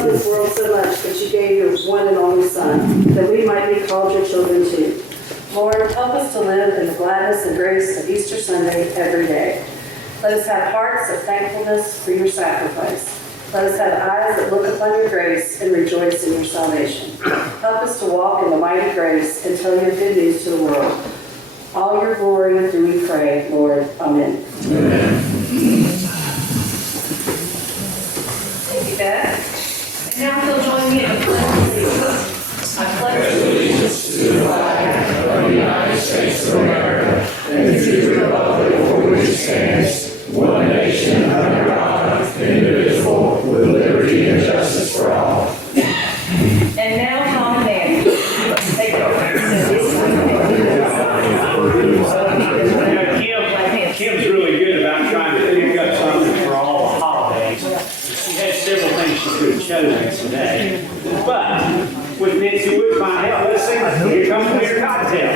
loved this world so much that you gave your one and only Son, that we might be called your children too. Lord, help us to live in the gladness and grace of Easter Sunday every day. Let us have hearts of thankfulness for your sacrifice. Let us have eyes that look upon your grace and rejoice in your salvation. Help us to walk in the mighty grace and tell your good news to the world. All your glory do we pray, Lord. Amen. Amen. Thank you, Beth. And now if you'll join me in a pledge of allegiance. I pledge Allegiance to the flag of the United States of America and to the republic for which it stands, one nation under God, indivisible, with liberty and justice for all. And now, Tom and Andy, take it over. Kim's really good about trying to pick up something for all the holidays. She had several things she could have chosen today. But with Nancy Wood's my help, let's sing Here Comes Peter Cocktail.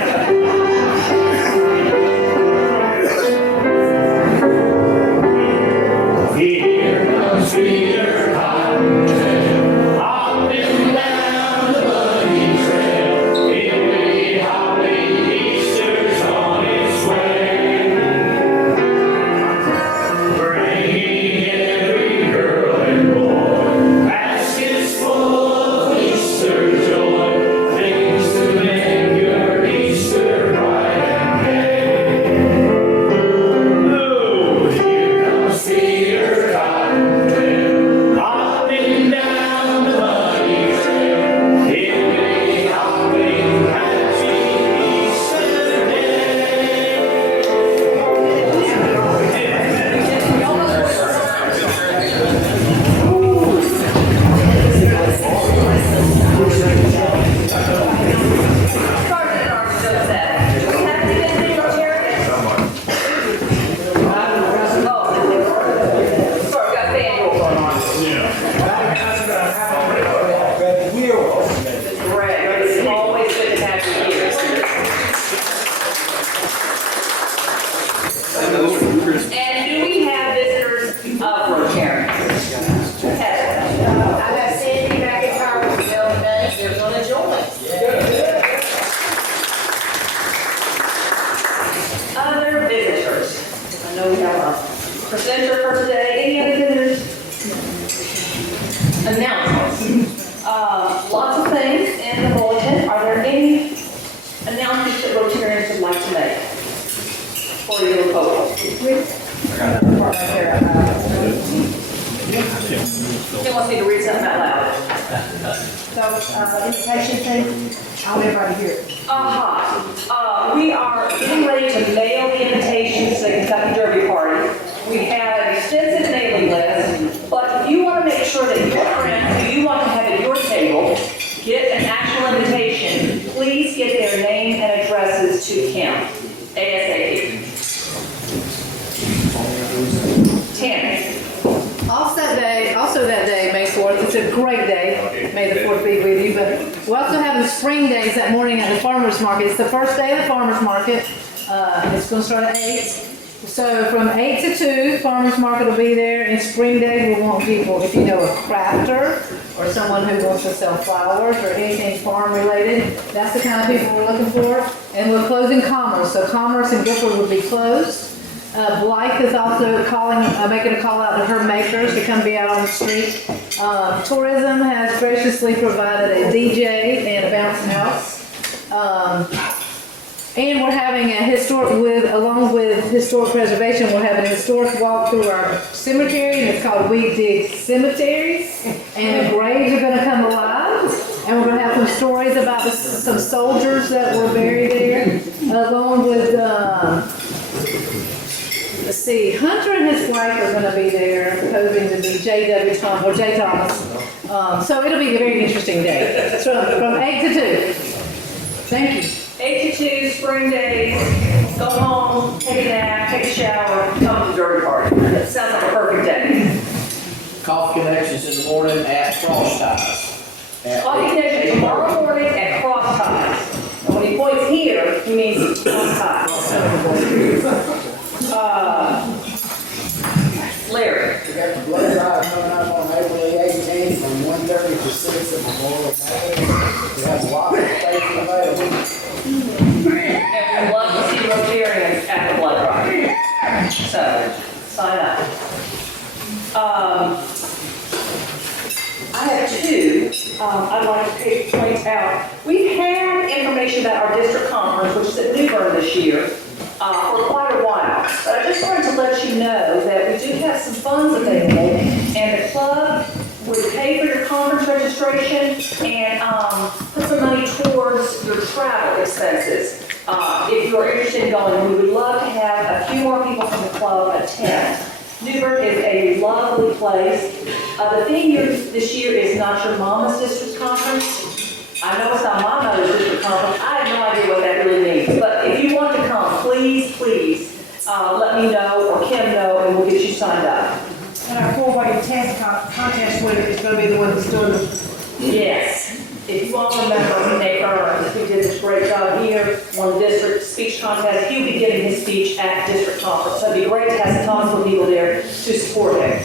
Here comes Peter Cocktail, hopping down the buggy trail. Hippity hoppity, Easter's on its way. Bringing every girl and boy baskets full of Easter joy, things to make your Easter bright and gay. Oh, here comes Peter Cottontail, hopping down the muddy trail, hippity hopping, happy Easter day. Sergeant Arch Joseph. Do we have to get anything from Jerry? Oh. Sorry, we got FanDuel going on. Greg, it's always good to have you here. And do we have visitors of Rotary? Heather. I have Sandy back at Thomasville today. They're going to join us. Other visitors. I know we have a presenter for today. Any other visitors? Announcements. Lots of things in the bulletin. Are there any announcements that Rotarians would like to make? For your vote? Who wants me to read something out loud? So, invitation thing, I want everybody here. We are getting ready to mail the invitations to the Kentucky Derby Party. We have an extensive mailing list, but if you want to make sure that your friends who you want to have at your table get an actual invitation, please get their name and addresses to Kim, ASAP. Tammy. Also that day, May 4th, it's a great day. May the 4th be with you. But we're also having spring days that morning at the farmer's market. It's the first day of the farmer's market. It's going to start at 8. So from 8 to 2, farmer's market will be there. And spring day, we want people, if you know a crafter or someone who wants to sell flowers or anything farm related, that's the kind of people we're looking for. And we're closing Commerce. So Commerce and Gifford will be closed. Blythe is also making a call out to her makers to come be out on the street. Tourism has graciously provided a DJ and a bounce house. And we're having a along with historic preservation, we're having a historic walk through our cemetery, and it's called We Dig Cemeteries. And the graves are gonna come alive. And we're gonna have some stories about some soldiers that were buried there, along with, let's see, Hunter and his wife are going to be there, hoping to be J. Thomas. So it'll be a very interesting day. So from 8 to 2. Thank you. 8 to 2, spring days, go home, take a nap, take a shower, come to the Derby Party. That sounds like a perfect day. Coffee Connections in the morning at Cross Ties. Coffee Connection tomorrow morning at Cross Ties. And when he points here, he means Cross Ties. Larry. We got the blood drive coming up on April 18th from 1:30 So, sign up. I have two I'd like to point out. We've had information about our district conference, which is at New Bern this year, for quite a while. But I just wanted to let you know that we do have some funds available, and the club would pay for your conference registration and put some money towards your travel expenses. If you're interested in going, we would love to have a few more people from the club attend. New Bern is a lovely place. The theme here this year is Not Your Mama's District Conference. I know it's not my mother's district conference. I have no idea what that really means. But if you want to come, please let me know or Kim know, and we'll get you signed up. And our four-way test contest winner is gonna be the one that's doing the. Yes. If you all remember, Nate Burns, who did this great job here, won the district speech contest, he'll be giving his speech at district conference. So it'd be great to have some Thomasville people there to support him.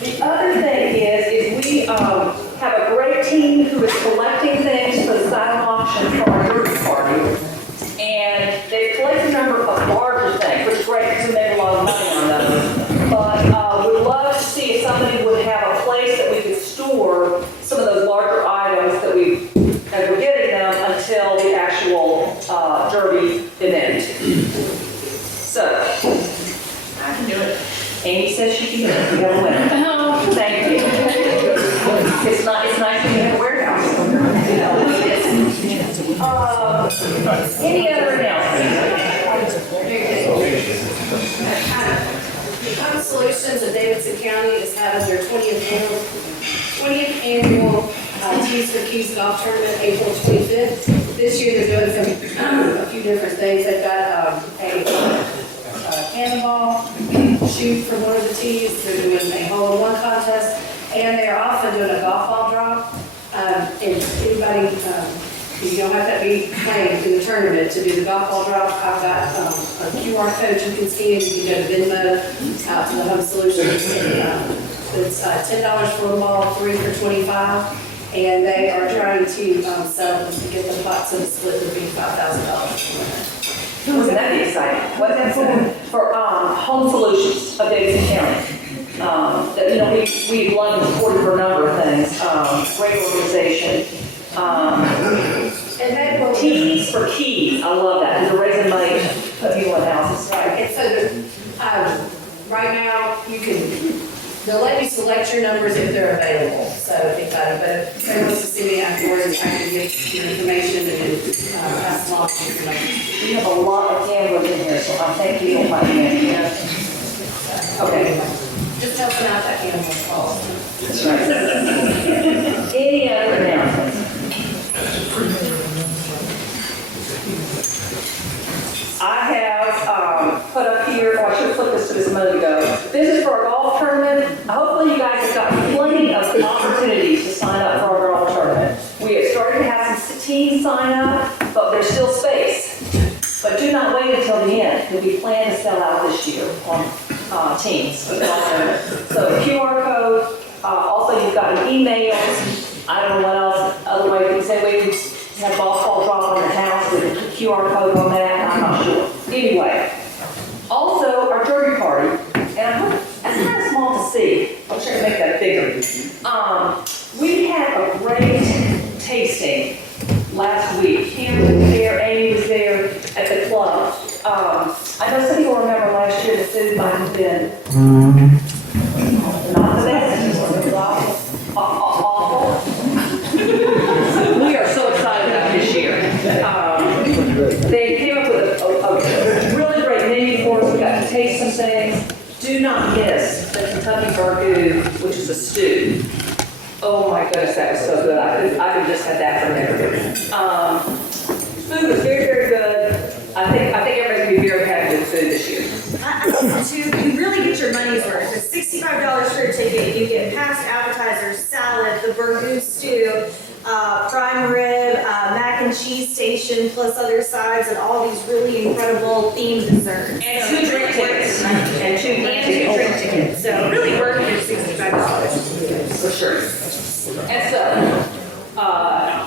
The other thing is we have a great team who is collecting things for the silent auction for our Rotary party. And they've collected a number of larger things, which is great because we make a lot of money on them. But we'd love to see if somebody would have a place that we could store some of those larger items that we're getting them until the actual Derby event. So, I can do it. Amy says she can do it. We have a winner. Oh, thank you. It's nice when you have a warehouse. Any other announcements? Home Solutions of Davidson County is having their 20th annual Tees for Keys golf tournament, April 25th. This year they're doing a few different things. They've got a cannonball shoot from one of the tees. They're doing a hole-in-one contest, and they are also doing a golf ball drop. And anybody, you don't have to be playing in the tournament to do the golf ball drop. I've got a QR code you can see, and you can go to Venmo out to the Home Solutions. It's $10 for a ball, 3 for $25. And they are trying to sell to get the pot, so the split would be $5,000. Wasn't that exciting? What's that for Home Solutions of Davidson County? That, we've loved and supported for a number of things. Great organization. And they will Tees for Keys. I love that. They're raising money to put people in houses. right. And so right now they'll let you select your numbers if they're available. So but if they want to see me afterwards, I can get your information and then pass along the information. We have a lot of gamblers in here, so I'm thanking you for my hand. Okay. Just helping out that animal call. That's right. Any other announcements? I have put up here, I should have put this to this a moment ago. This is for our golf tournament. Hopefully you guys have gotten plenty of opportunities to sign up for our golf tournament. We have started to have some teams sign up, but there's still space. But do not wait until the end, because we plan to sell out this year on teams for the golf tournament. So QR code, also you've got an email. I don't know what else, other way you can say, we have golf ball drop on your house with a QR code on that, I'm not sure. Anyway, also our Derby party, and I hope, that's kind of small to see, I'll try to make that bigger. We had a great tasting last week. Kim was there, Amy was there at the club. I know some people remember last year the food might have been not the best, it was awful. We are so excited about this year. They came up with a really great menu for us. We got to taste some things. Do not miss the Kentucky burgoo, which is a stew. Oh my goodness, that was so good. I could just have that for dinner. Food was very, very good. I think everybody's gonna be very happy with food this year. You really get your money's worth. It's $65 for a ticket. You get past appetizers, salad, the burgoo stew, prime rib, mac and cheese station, plus other sides, and all these really incredible themed desserts. And two drink tickets. And two drink tickets. So really worth your $65. For sure. And so,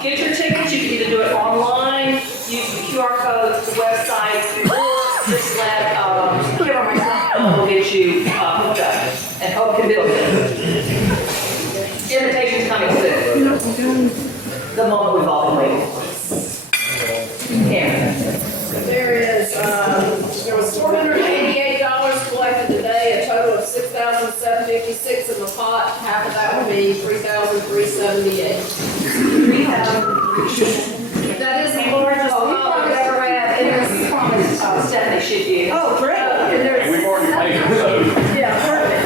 get your tickets. You can either do it online, use the QR code, the website, or just let you hook up and hope can build it. Invitation's coming soon. The moment we've all been waiting for. Karen. There was $488 collected today, a total of $6,756 in the pot. Half of that would be $3,378. That is the largest pot we've ever had. It is promised Stephanie should use. Oh, great. And there's, And we've already paid it, so. yeah, perfect.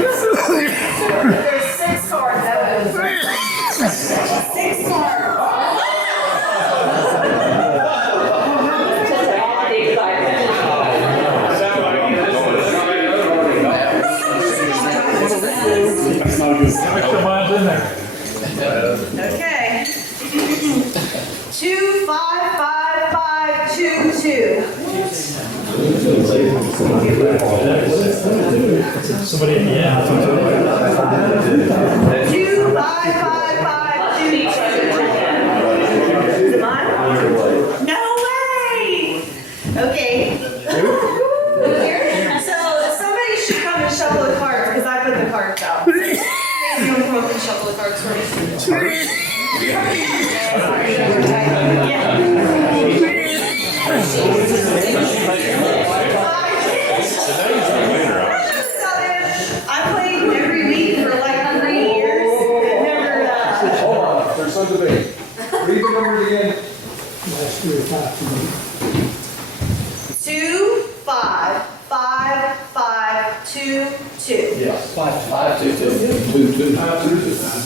There's 6 cards out of it. 6 cards. Okay. 255522. Somebody at the end. 255522. Is it mine? No way! Okay. So somebody should come and shuffle the cards because I put the cards out. Maybe you'll come up and shuffle the cards for me. I played every week for like 3 years. I've never. Hold on, there's some debate. Read the numbers again. 255522. Yeah. 522. 522.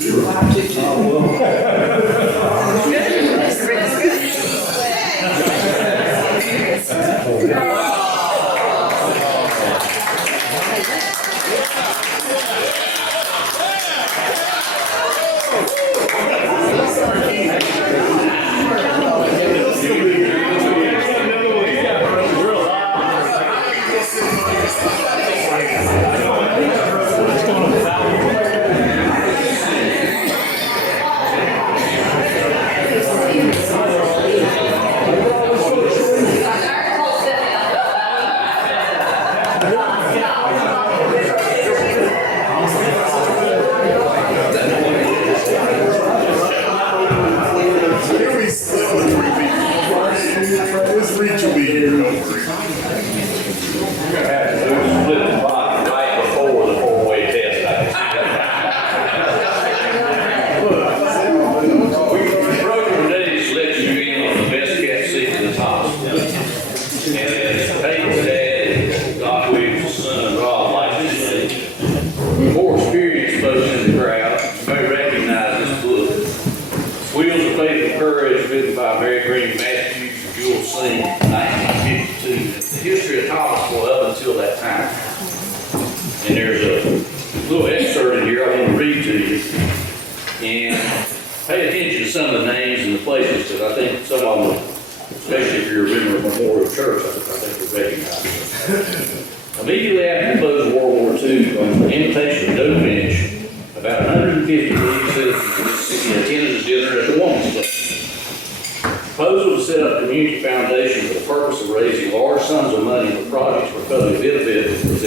Thomasville up until that time. And there's a little excerpt in here I want to read to you. And pay attention to some of the names and the places, because I think some of them, especially if you're a member of Memorial Church, I think you'll recognize them. Immediately after the close of World War II, on the invitation of Doe Finch, about 150 leading citizens of Mississippi attended a dinner at the Woman's Club. The proposal to set up a community foundation for the purpose of raising large sums of money for projects for public benefit was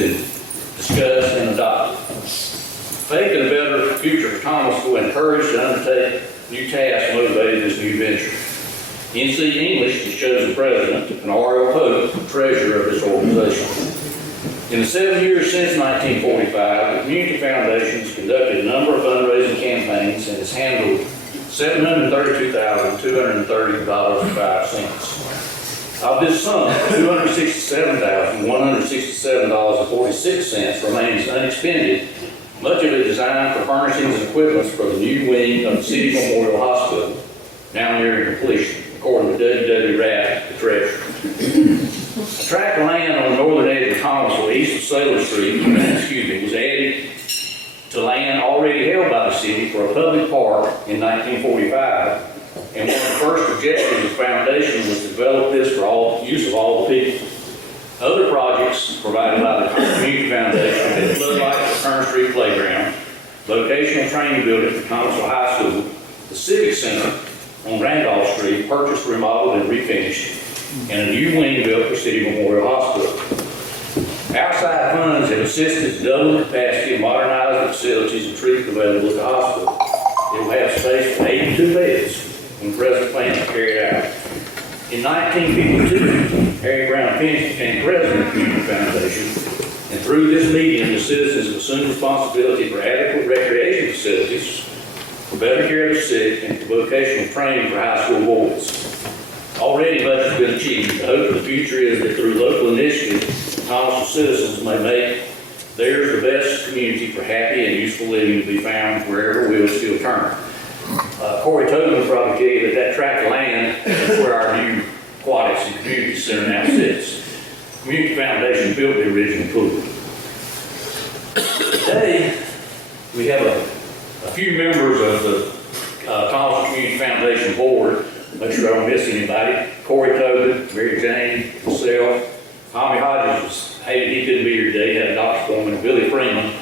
discussed and adopted. Faith in a better future for Thomasville encouraged to undertake new tasks motivated this new venture. N.C. English was chosen president and R.L. Pope treasurer of this organization. In the 7 years since 1945, the Community Foundation has conducted a number of fundraising campaigns and has handled $732,230.05. Of this sum, $267,167.46 remains unexpended, much of it designed for furnishings and equipment for the new wing of the City Memorial Hospital, now nearing completion, according to W.W. Rapp, the treasurer. A tract of land on the northern edge of Thomasville, east of Sailor Street, was added to land already held by the city for a public park in 1945, and one of the first objectives of the foundation was to develop this for use of all the people. Other projects provided by the Community Foundation include the floodlights at Kern Street Playground, vocational training building for Thomasville High School, the Civic Center on Randolph Street, purchased, remodeled, and refinished, and a new wing built for City Memorial Hospital. Outside funds have assisted to double the capacity and modernize the facilities and treatment available at the hospital. It will have space for 82 beds when present plans are carried out. In 1952, Harry Brown Finch became president of the Community Foundation, and through this medium, the citizens have assumed responsibility for adequate recreation facilities, for better care of the sick, and for vocational training for high school boys. Already much has been achieved. The hope for the future is that through local initiative, Thomasville citizens may make theirs the best community for happy and useful living to be found wherever wheels still turn. Corey Tobin will probably tell you that tract of land is where our new aquatics and community center now sits. Community Foundation built the original pool. Today, we have a few members of the Thomasville Community Foundation board. Make sure I don't miss anybody. Corey Tobin, Mary Jane, myself, Tommy Hodges hated he couldn't be here today. He had a doctor's appointment, and Billy Freeman.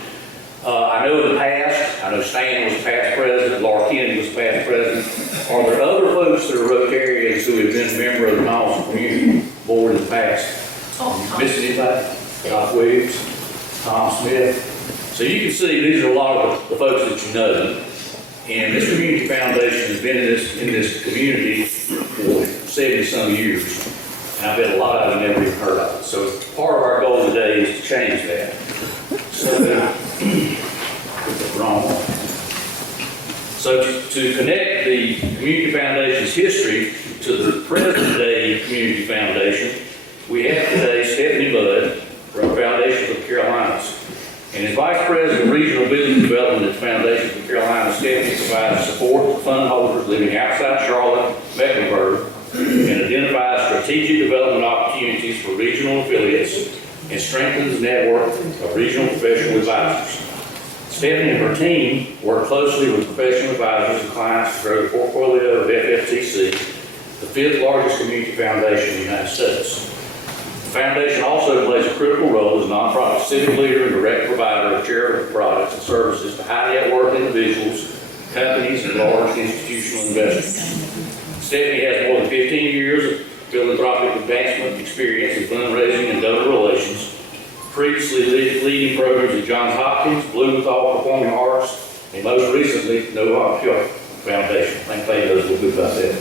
I know in the past, I know Stan was past president, Laura Kennedy was past president. Are there other folks that are Rotarians who have been a member of the Thomasville Community Board in the past? Miss anybody? Doc Williams, Tom Smith. So you can see these are a lot of the folks that you know. And this community foundation has been in this community for 70-some years. And I bet a lot of them never even heard of it. So part of our goal today is to change that. So, wrong one. So to connect the Community Foundation's history to the present day Community Foundation, we have today Stephanie Budd from Foundation for the Carolinas. And as Vice President of Regional Business Development at the Foundation for the Carolinas, Stephanie provides support to fund holders living outside Charlotte, Mecklenburg, and identifies strategic development opportunities for regional affiliates and strengthens the network of regional professional advisors. Stephanie and her team work closely with professional advisors and clients to grow the portfolio of FFTC, the fifth largest community foundation in the United States. The foundation also plays a critical role as a nonprofit civic leader and direct provider of charitable products and services to high net worth individuals, companies, and large institutional investors. Stephanie has more than 15 years of philanthropic advancement experience in fundraising and donor relations, previously leading programs at Johns Hopkins, Blumenthal Performing Arts, and most recently, Noah Foundation. I think they knows a little bit about that.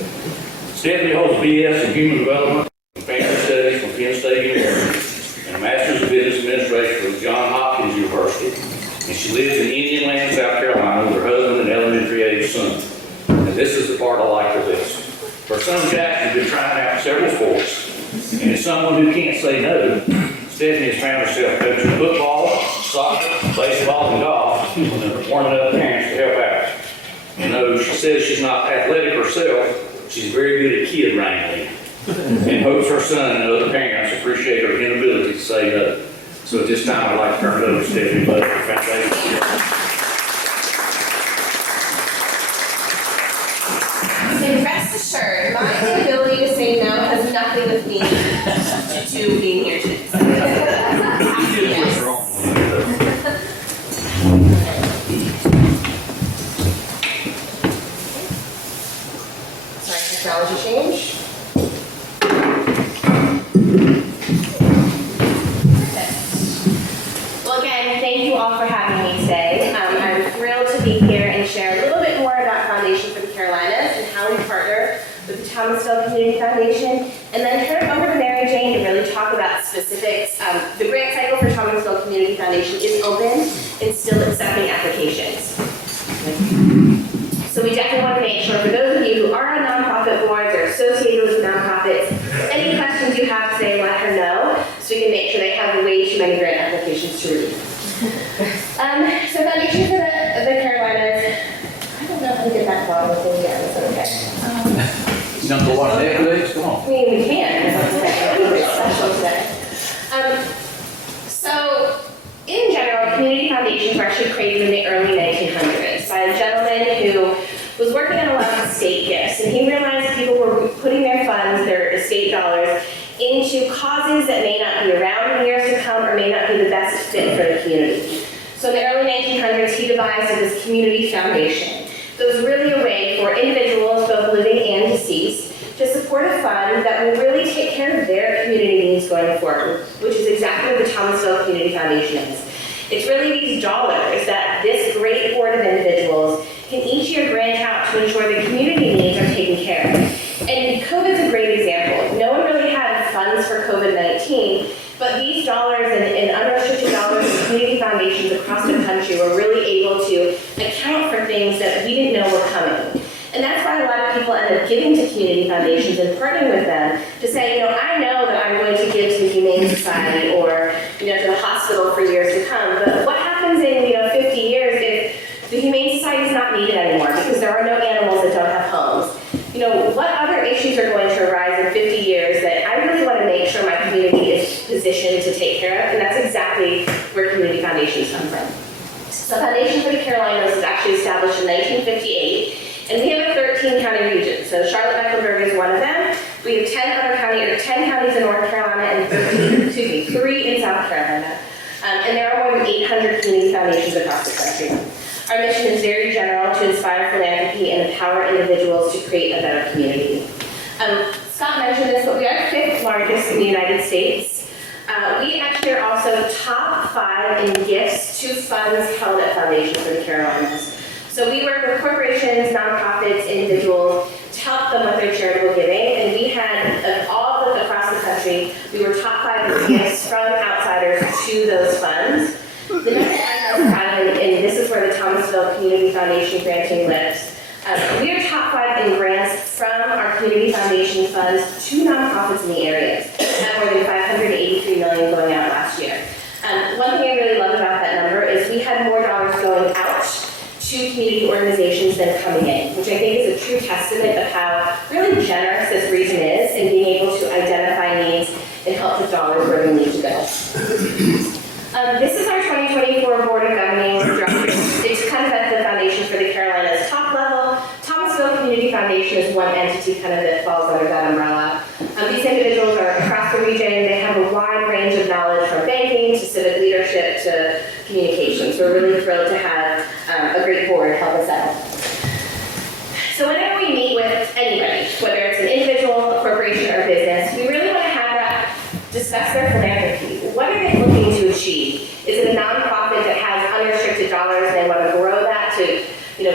Stephanie holds BS in Human Development and Family Studies from Penn State University and a Master's of Business Administration from Johns Hopkins University. And she lives in Indian Land, South Carolina with her husband and elementary age son. And this is the part I like of this. Her son Jack has been trying out several sports, and as someone who can't say no, Stephanie has found herself coaching football, soccer, baseball, and golf, and warming up parents to help out. And though she says she's not athletic herself, she's very good at kid wrangling, and hopes her son and other parents appreciate her inability to say no. So at this time, I'd like to turn it over to Stephanie Budd for Foundation. Rest assured, my ability to say no has nothing with me to being here today. Yes. Sorry, technology change. Well, again, thank you all for having me today. I'm thrilled to be here and share a little bit more about Foundation for the Carolinas and how we partner with the Thomasville Community Foundation, and then turn it over to Mary Jane to really talk about specifics. The grant cycle for Thomasville Community Foundation is open and still accepting applications. So we definitely want to make sure, for those of you who are on nonprofit boards or associated with nonprofits, any questions you have today, let her know, so we can make sure they have way too many grant applications to read. So Foundation for the Carolinas, I don't know how to get that bottom thing down, is that okay? You don't go watch Netflix? Come on. I mean, we can, it's special today. So, in general, community foundations were actually created in the early 1900s by a gentleman who was working on a lot of estate gifts, and he realized people were putting their funds, their estate dollars, into causes that may not be around in years to come or may not be the best fit for the community. So in the early 1900s, he devised this community foundation. So it was really a way for individuals, both living and deceased, to support a fund that will really take care of their community needs going forward, which is exactly what the Thomasville Community Foundation is. It's really these dollars that this great board of individuals can each year grant out to ensure the community needs are taken care of. And COVID's a great example. No one really had funds for COVID-19, but these dollars and unrestricted dollars in community foundations across the country were really able to account for things that we didn't know were coming. And that's why a lot of people end up giving to community foundations and partnering with them to say, I know that I'm going to give to the Humane Society or, to the hospital for years to come. But what happens in, 50 years if the Humane Society is not needed anymore because there are no animals that don't have homes? What other issues are going to arise in 50 years that I really want to make sure my community is positioned to take care of? And that's exactly where community foundations come from. So Foundation for the Carolinas was actually established in 1958. And we have a 13-county region. So Charlotte-Mecklenburg is one of them. We have 10 counties in North Carolina and 3 in South Carolina. And there are more than 800 community foundations across the country. Our mission is very general: to inspire philanthropy and empower individuals to create a better community. Scott mentioned this, but we are 5th largest in the United States. We actually are also top 5 in gifts to funds held at Foundation for the Carolinas. So we work with corporations, nonprofits, individuals to help them with their charitable giving. And we had, of all of across the country, we were top 5 in gifts from outsiders to those funds. The next one I'm proud of, and this is where the Thomasville Community Foundation granting lives. We are top 5 in grants from our community foundation funds to nonprofits in the areas. At more than $583 million going out last year. One thing I really love about that number is we had more dollars going out to community organizations than coming in, which I think is a true testament of how really generous this region is in being able to identify needs and help with dollars where they need to go. This is our 2024 Board of Governing Directors. It's kind of at the Foundation for the Carolinas top level. Thomasville Community Foundation is one entity kind of that falls under that umbrella. These individuals are across the region. They have a wide range of knowledge from banking to civic leadership to communications. We're really thrilled to have a great board help us out. So whenever we meet with anybody, whether it's an individual, a corporation, or a business, we really want to have that discuss their philanthropy. What are they looking to achieve? Is it a nonprofit that has unrestricted dollars and they want to grow that to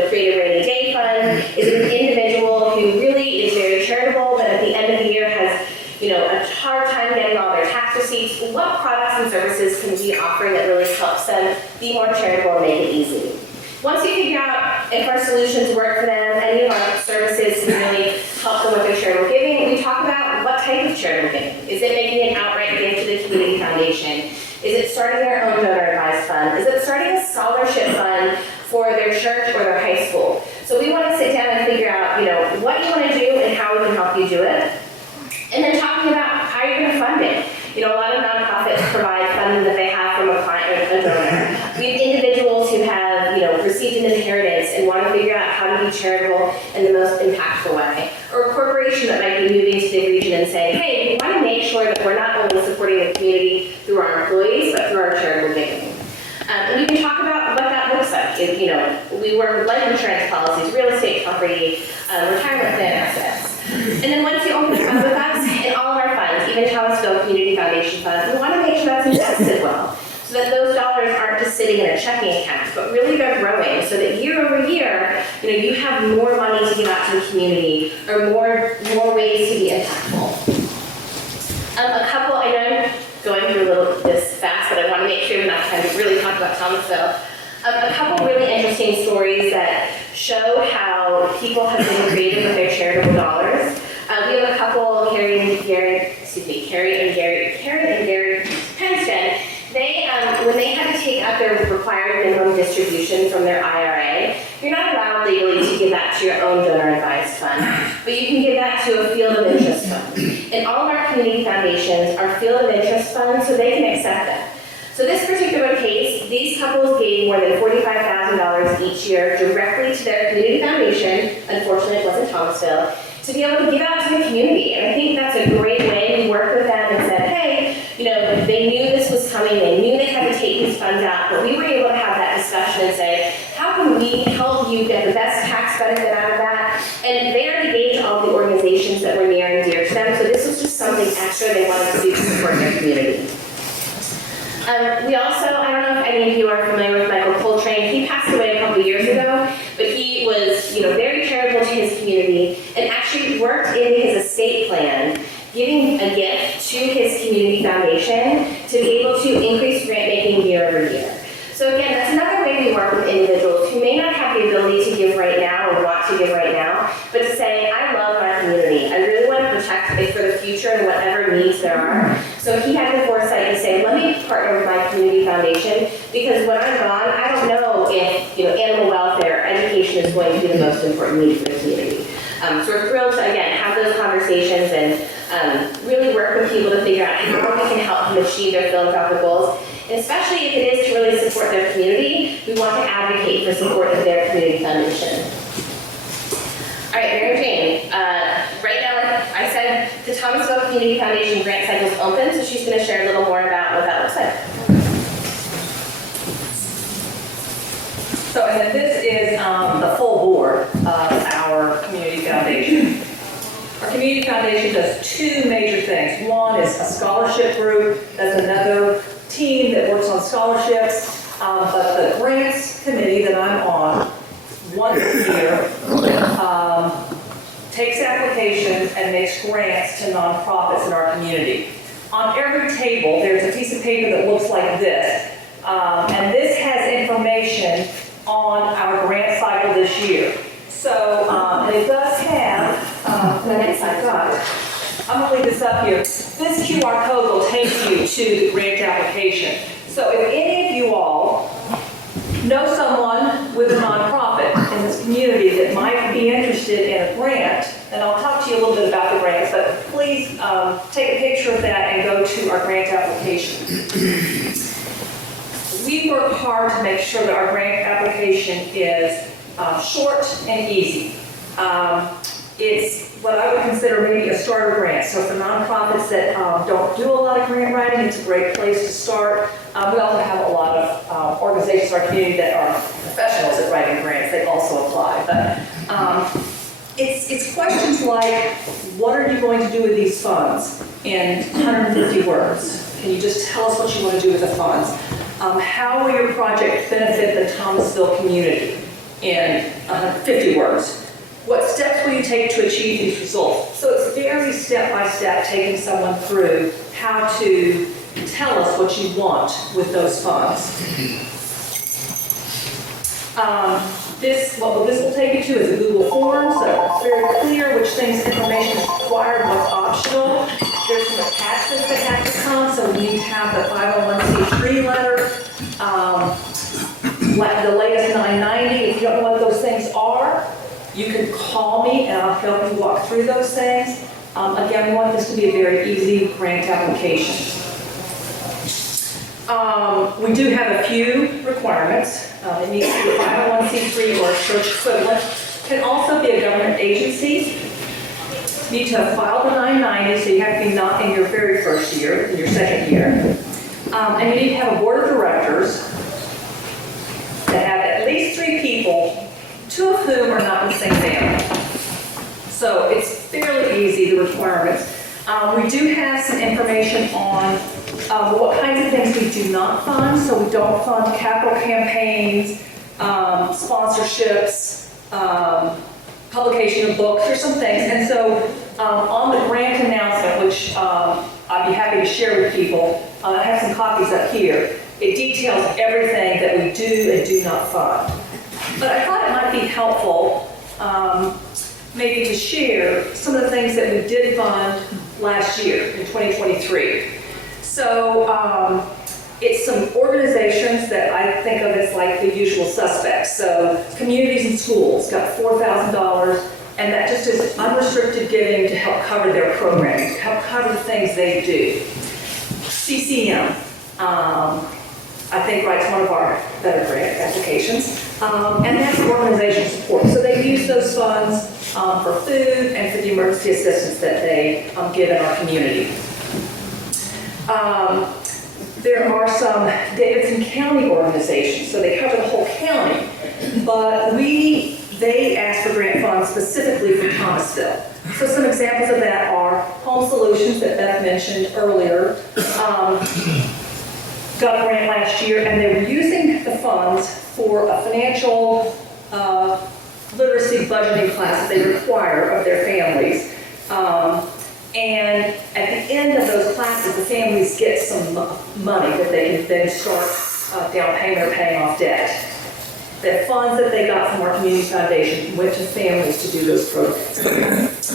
create a rainy day fund? Is it an individual who really is very charitable but at the end of the year has a hard time getting all their tax receipts? What products and services can we offer that really helps them be more charitable and make it easy? Once you figure out if our solutions work for them, any of our services can really help them with their charitable giving, we talk about what type of charitable giving. Is it making an outright gift to the community foundation? Is it starting their own donor advised fund? Is it starting a scholarship fund for their church or their high school? So we want to sit down and figure out, what you want to do and how we can help you do it. And then talking about how you're going to fund it. A lot of nonprofits provide funding that they have from a client or a donor. We have individuals who have, received an inheritance and want to figure out how to be charitable in the most impactful way. Or a corporation that might be moving to the region and saying, hey, we want to make sure that we're not only supporting the community through our employees, but through our charitable giving. And we can talk about what that looks like. We work with life insurance policies, real estate property, retirement plan assets. And then once you open a fund with us, in all of our funds, even Thomasville Community Foundation Fund, we want to make sure that's invested well, so that those dollars aren't just sitting in a checking account, but really they're growing, so that year over year, you have more money to give out to the community, or more ways to be impactful. A couple, I know I'm going through a little this fast, but I want to make sure we have enough time to really talk about Thomasville. A couple really interesting stories that show how people have been creative with their charitable dollars. We have a couple, Carrie and Gary Penston. They, when they had to take out their required minimum distribution from their IRA, you're not allowed legally to give that to your own donor advised fund, but you can give that to a field of interest fund. And all of our community foundations are field of interest funds, so they can accept that. So this particular case, these couples gave more than $45,000 each year directly to their community foundation, unfortunately it wasn't Thomasville, to be able to give out to the community. And I think that's a great way. We worked with them and said, hey, they knew this was coming, they knew they had to take these funds out, but we were able to have that discussion and say, how can we help you get the best tax benefit out of that? And they already gave to all the organizations that were near We also, I don't know if any of you are familiar with Michael Coltrane. He passed away a couple years ago, but he was, very charitable to his community and actually worked in his estate plan, giving a gift to his community foundation to be able to increase grant making year over year. So again, that's another way we work with individuals who may not have the ability to give right now or want to give right now, but to say, I love our community. I really want to protect it for the future and whatever needs there are. So he had the foresight to say, let me partner with my community foundation, because when I'm gone, I don't know if animal welfare, education is going to be the most important need for the community. So we're thrilled to, again, have those conversations and really work with people to figure out how we can help them achieve their philanthropic goals. And especially if it is to really support their community, we want to advocate for support of their community foundation. All right, Mary Jane. Right now, like I said, the Thomasville Community Foundation grant cycle is open, so she's going to share a little more about what that looks like. So, and then this is the full board of our community foundation. Our community foundation does two major things. One is a scholarship group. That's another team that works on scholarships. But the grants committee that I'm on, once a year, takes applications and makes grants to nonprofits in our community. On every table, there's a piece of paper that looks like this. And this has information on our grant cycle this year. So, and it does have, I'm gonna leave this up here. This QR code will take you to the grant application. So if any of you all know someone with a nonprofit in this community that might be interested in a grant, and I'll talk to you a little bit about the grants, but please take a picture of that and go to our grant application. We work hard to make sure that our grant application is short and easy. It's what I would consider maybe a starter grant. So for nonprofits that don't do a lot of grant writing, it's a great place to start. We also have a lot of organizations in our community that are professionals at writing grants. They also apply. But it's questions like, what are you going to do with these funds in 150 words? Can you just tell us what you want to do with the funds? How will your project benefit the Thomasville community in 50 words? What steps will you take to achieve these results? So it's very step-by-step, taking someone through how to tell us what you want with those funds. What this will take you to is a Google form, so it's very clear which things information is required, what's optional. There's some attachments that have to come, so we need to have the 501c3 letter, like the latest 990. If you don't know what those things are, you can call me and I'll help you walk through those things. Again, we want this to be a very easy grant application. We do have a few requirements. It needs to be a 501c3 or a church equivalent. It can also be a government agency. You need to have filed a 990, so you have to be not in your very first year, in your second year. And you need to have a board of directors that have at least 3 people, 2 of whom are not in the same family. So it's fairly easy, the requirements. We do have some information on what kinds of things we do not fund. So we don't fund capital campaigns, sponsorships, publication of books, or some things. And so on the grant announcement, which I'd be happy to share with people, I have some copies up here. It details everything that we do and do not fund. But I thought it might be helpful maybe to share some of the things that we did fund last year in 2023. So it's some organizations that I think of as like the usual suspects. So communities and schools got $4,000, and that just is unrestricted giving to help cover their programming, to help cover the things they do. CCM, I think writes one of our better grant applications, and that's organizational support. So they use those funds for food and for the emergency assistance that they give in our community. There are some Davidson County organizations, so they cover the whole county, but they ask for grant funds specifically for Thomasville. So some examples of that are Home Solutions that Beth mentioned earlier, got a grant last year, and they were using the funds for a financial literacy budgeting class that they require of their families. And at the end of those classes, the families get some money that they can then start down payment or paying off debt. The funds that they got from our community foundation went to families to do those programs.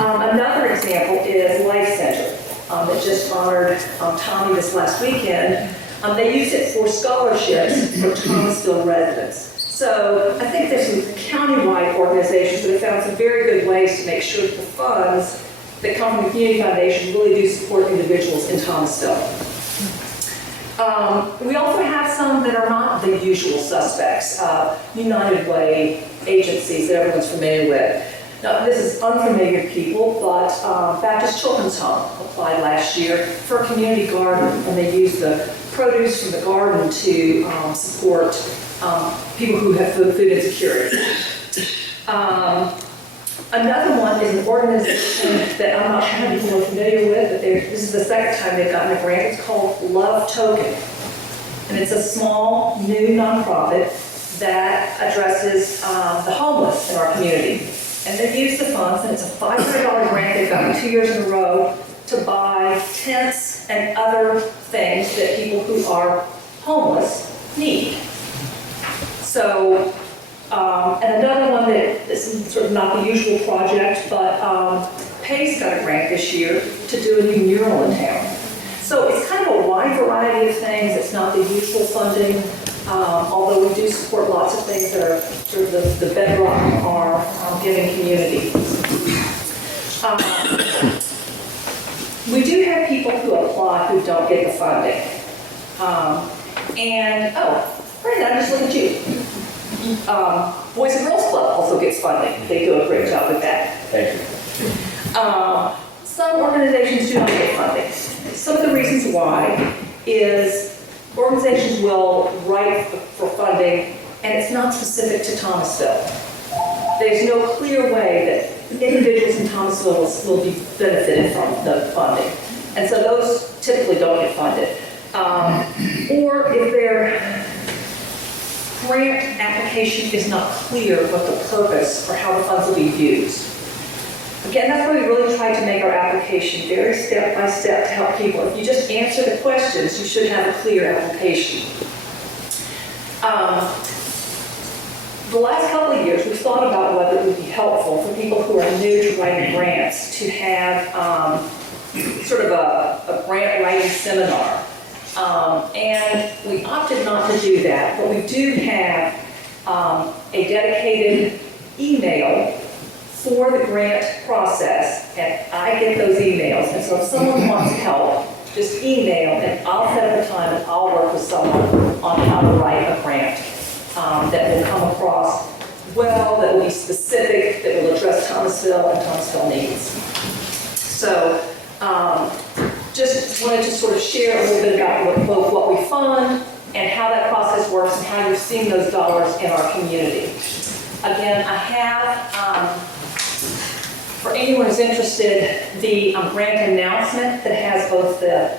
Another example is Life Center that just honored Tommy this last weekend. They used it for scholarships for Thomasville residents. So I think there's some countywide organizations that have found some very good ways to make sure that the funds that come from the community foundation really do support individuals in Thomasville. We also have some that are not the usual suspects, United Way agencies that everyone's familiar with. Now, this is unfamiliar to people, but Baptist Children's Home applied last year for a community garden, and they used the produce from the garden to support people who have food insecurity. Another one is an organization that I'm not sure how many people are familiar with, but this is the second time they've gotten a grant. It's called Love Token. And it's a small, new nonprofit that addresses the homeless in our community. And they've used the funds, and it's a $500 grant they've gotten 2 years in a row to buy tents and other things that people who are homeless need. So, and another one that is sort of not the usual project, but Pace got a grant this year to do a new mural in town. So it's kind of a wide variety of things. It's not the usual funding, although we do support lots of things that are sort of the bedrock of our giving community. We do have people who apply who don't get the funding. Brenda, I just looked at you. Boys and Girls Club also gets funding. They do a great job with that. Thank you. Some organizations do not get funding. Some of the reasons why is organizations will write for funding, and it's not specific to Thomasville. There's no clear way that individuals in Thomasville will be benefited from the funding. And so those typically don't get funded. Or if their grant application is not clear what the purpose or how the funds will be used. Again, that's why we really try to make our application very step by step to help people. If you just answer the questions, you should have a clear application. The last couple of years, we've thought about whether it would be helpful for people who are new to writing grants to have sort of a grant writing seminar. And we opted not to do that, but we do have a dedicated email for the grant process, and I get those emails. And so if someone wants help, just email, and I'll set up a time and I'll work with someone on how to write a grant that will come across well, that will be specific, that will address Thomasville and Thomasville needs. So just wanted to sort of share a little bit about both what we fund and how that process works and how you've seen those dollars in our community. Again, I have, for anyone who's interested, the grant announcement that has both the,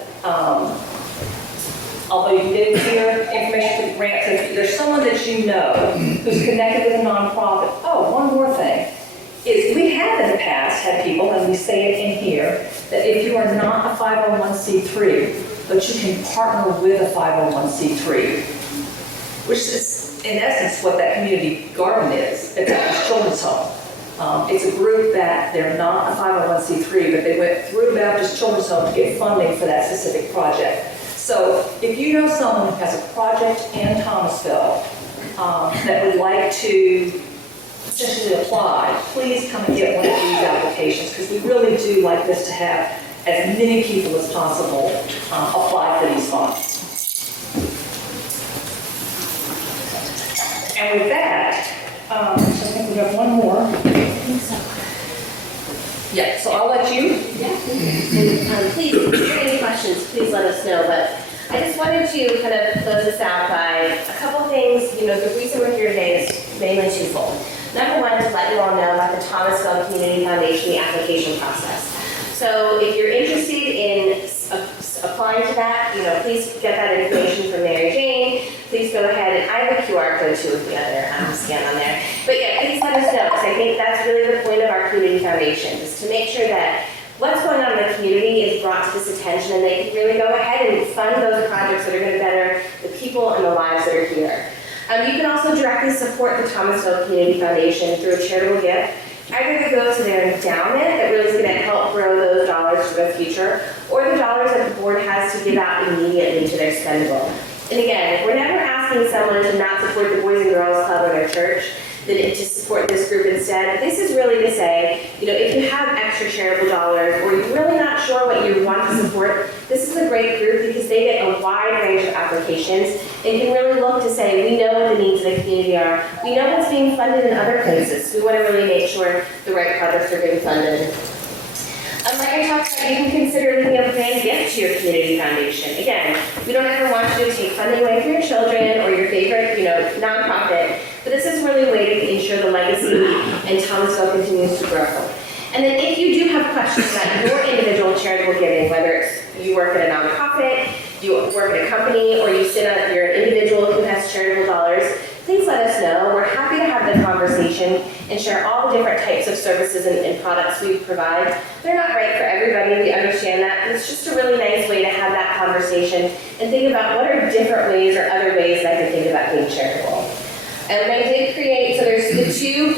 although you didn't hear information for the grants, if there's someone that you know who's connected with a nonprofit. Oh, one more thing is we have in the past had people, and we say it in here, that if you are not a 501c3, but you can partner with a 501c3, which is in essence what that community garden is at Baptist Children's Home. It's a group that they're not a 501c3, but they went through Baptist Children's Home to get funding for that specific project. So if you know someone who has a project in Thomasville that would like to essentially apply, please come and get one of these applications, because we really do like this to have as many people as possible apply for these funds. And with that, I think we have one more. Yeah, so I'll let you. Yeah. Please, if you have any questions, please let us know. But I just wanted to kind of close this out by a couple things. You know, the reason we're here today is mainly twofold. Number one, to let you all know about the Thomasville Community Foundation, the application process. So if you're interested in applying to that, please get that information from Mary Jane. Please go ahead, and I have a QR code too with the other scan on there. But yeah, please let us know, because I think that's really the point of our community foundation, is to make sure that what's going on in the community is brought to this attention, and they can really go ahead and fund those projects that are going to better the people and the lives that are here. You can also directly support the Thomasville Community Foundation through a charitable gift. Either to go to their endowment that really is going to help grow those dollars for the future, or the dollars that the board has to give out immediately to their spendable. And again, we're never asking someone to not support the Boys and Girls Club or their church, to support this group instead. This is really to say, if you have extra charitable dollars, or you're really not sure what you want to support, this is a great group because they get a wide range of applications and can really look to say, we know what the needs of the community are. We know what's being funded in other places. We want to really make sure the right projects are being funded. Like I talked about, you can consider leaving a planned gift to your community foundation. Again, we don't ever want you to take funding away from your children or your favorite, nonprofit, but this is really a way to ensure the legacy and Thomasville continues to grow. And then if you do have questions about your individual charitable giving, whether it's you work at a nonprofit, you work at a company, or you sit at your individual who has charitable dollars, please let us know. We're happy to have the conversation and share all the different types of services and products we provide. They're not right for everybody, we understand that, but it's just a really nice way to have that conversation and think about what are different ways or other ways that I can think about being charitable. And I did create, so there's the two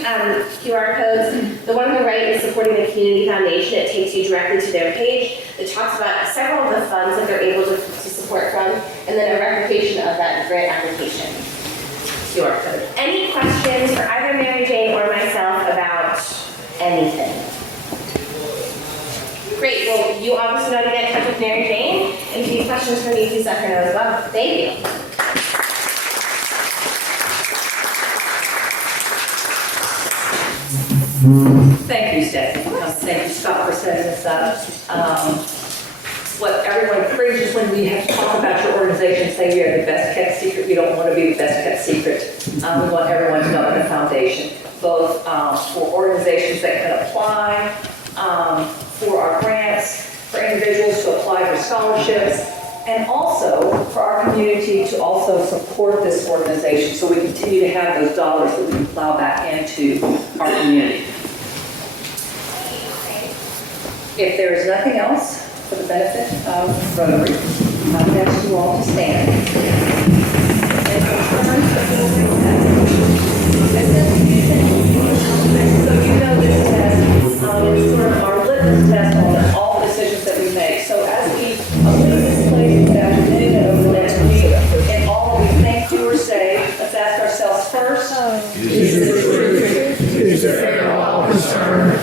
QR codes. The one on the right is supporting the community foundation. It takes you directly to their page. It talks about several of the funds that they're able to support from, and then a replication of that grant application. QR code. Any questions for either Mary Jane or myself about anything? Great, well, you obviously know to get in touch with Mary Jane, and if you have questions for me, please let her know as well. Thank you. Thank you, Stephanie. Thank you, Scott, for setting this up. What everyone preaches when we have to talk about your organization, say we are the best kept secret. We don't want to be the best kept secret. We want everyone to know in the foundation, both for organizations that can apply for our grants, for individuals to apply for scholarships, and also for our community to also support this organization so we continue to have those dollars that we can plow back into our community. If there is nothing else for the benefit of Rotary, I ask you all to stand. And so you know this test is sort of our litmus test on all decisions that we make. So as we leave this place this afternoon and over the next week, in all we think, do, or say, let's ask ourselves first, Is it true? Is it fair, all concerned?